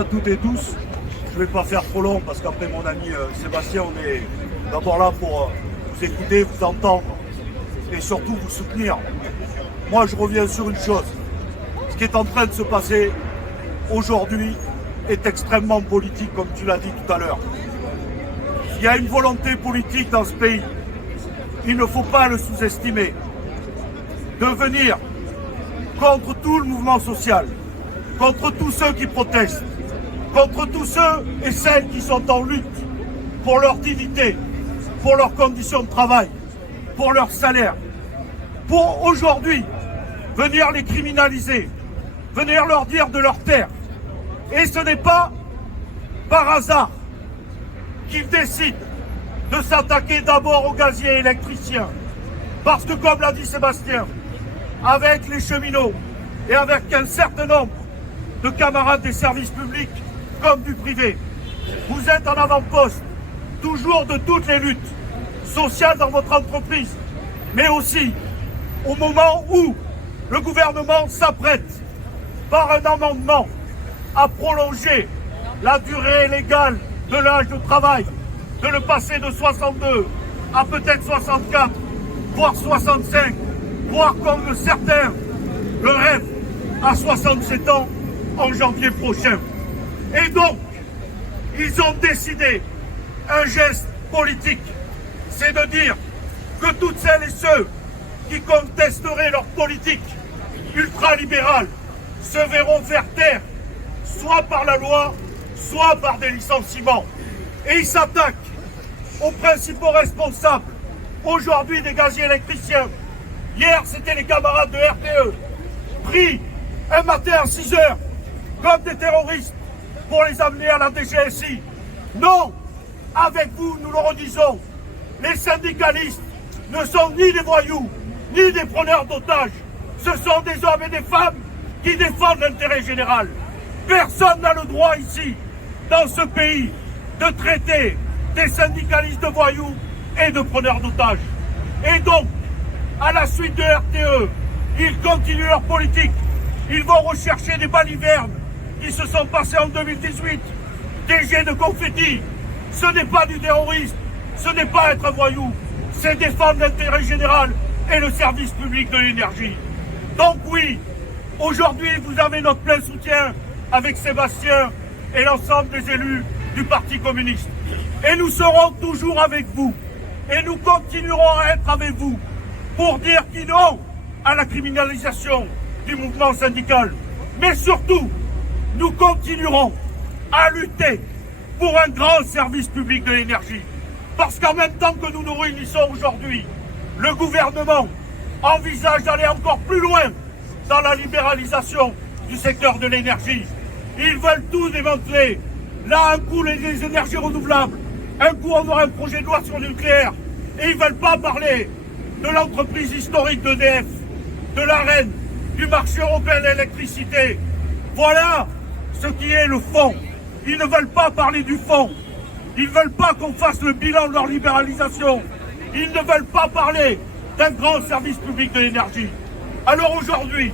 à toutes et tous. Je ne vais pas faire trop long parce qu'après mon ami Sébastien, on est d'abord là pour vous écouter, vous entendre et surtout vous soutenir. Moi, je reviens sur une chose. Ce qui est en train de se passer aujourd'hui est extrêmement politique, comme tu l'as dit tout à l'heure. Il y a une volonté politique dans ce pays. Il ne faut pas le sous-estimer. De venir contre tout le mouvement social, contre tous ceux qui protestent, contre tous ceux et celles qui sont en lutte pour leur dignité, pour leurs conditions de travail, pour leur salaire, pour aujourd'hui venir les criminaliser, venir leur dire de leur taire. Et ce n'est pas par hasard qu'ils décident de s'attaquer d'abord aux gaziers électriciens. Parce que, comme l'a dit Sébastien, avec les cheminots et avec un certain nombre de camarades des services publics comme du privé, vous êtes en avant-poste toujours de toutes les luttes sociales dans votre entreprise, mais aussi au moment où le gouvernement s'apprête par un amendement à prolonger la durée légale de l'âge de travail, de le passer de 62 à peut-être 64, voire 65, voire comme certains le rêvent, à 67 ans en janvier prochain. Et donc, ils ont décidé un geste politique, c'est de dire que toutes celles et ceux qui contesteraient leur politique ultralibérale se verront faire taire, soit par la loi, soit par des licenciements. Et ils s'attaquent aux principaux responsables, aujourd'hui des gaziers électriciens. Hier, c'était les camarades de RTE, pris un matin à 6 heures, comme des terroristes, pour les amener à la DGSI. Non, avec vous, nous le redisons, les syndicalistes ne sont ni des voyous, ni des preneurs d'otages. Ce sont des hommes et des femmes qui défendent l'intérêt général. Personne n'a le droit ici, dans ce pays, de traiter des syndicalistes de voyous et de preneurs d'otages. Et donc, à la suite de RTE, ils continuent leur politique. Ils vont rechercher des balivernes qui se sont passés en 2018, des jets de confettis. Ce n'est pas du terrorisme, ce n'est pas être un voyou, c'est défendre l'intérêt général et le service public de l'énergie. Donc oui, aujourd'hui vous avez notre plein soutien avec Sébastien et l'ensemble des élus du Parti communiste. Et nous serons toujours avec vous. Et nous continuerons à être avec vous pour dire qu'il non à la criminalisation du mouvement syndical. Mais surtout, nous continuerons à lutter pour un grand service public de l'énergie. Parce qu'en même temps que nous nous réunissons aujourd'hui, le gouvernement envisage d'aller encore plus loin dans la libéralisation du secteur de l'énergie. Ils veulent tout démanteler. Là, un coup, les énergies renouvelables. Un coup, on aura un projet de loi sur le nucléaire. Et ils ne veulent pas parler de l'entreprise historique d'EDF, de l'AREN, du marché européen de l'électricité. Voilà ce qui est le fond. Ils ne veulent pas parler du fond. Ils ne veulent pas qu'on fasse le bilan de leur libéralisation. Ils ne veulent pas parler d'un grand service public de l'énergie. Alors aujourd'hui,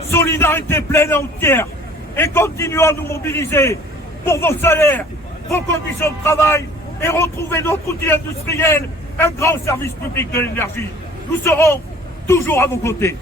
solidarité pleine et entière et continuons à nous mobiliser pour vos salaires, vos conditions de travail et retrouver notre outil industriel, un grand service public de l'énergie. Nous serons toujours à vos côtés.